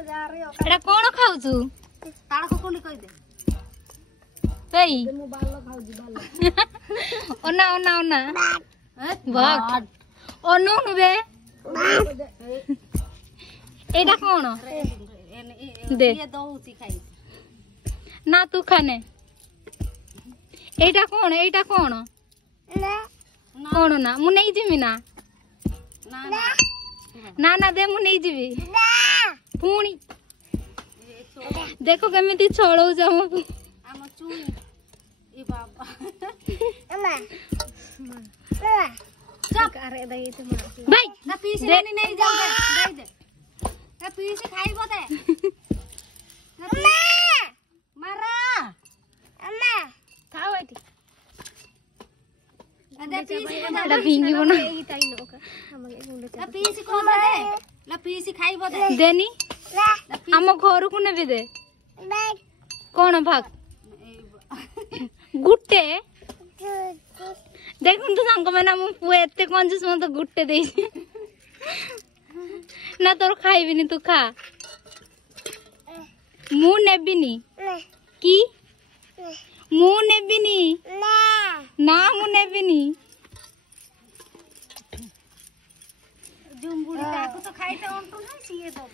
एटा कोन खाउछु ताड़ा को कोनी कहि दे एई मु बाल खाउजी बाल ओना ओना ओना भाग ओनु नुबे एटा कोन दे ये दउती खाई ना तू खाने एटा कोन ना कोन ना मु नहीं जिमी ना ना ना ना दे मु नहीं जीवी पुणी देखो केमिति छळौ जाम आम चुई ए बाबा चुप अरे दई तो मार भाई ना पीसी नहीं जाऊ दे दे ना पीसी खाइबो दे अम्मा मारा अम्मा खाओ एटी अदे पीसी एटा भिंगी बना ना पीसी को दे ना पीसी खाइबो दे देनी हम घर को नेबे दे कोन भाग गुट्टे देखुन तो सांग मैंने मु पुए एते कंजूस मत गुट्टे दे ना तोर खाइबिनी तू खा मु नेबिनी की मु नेबिनी ना मु नेबिनी जुमबुड़ी ताको तो खाइते अंटू ना सिए दो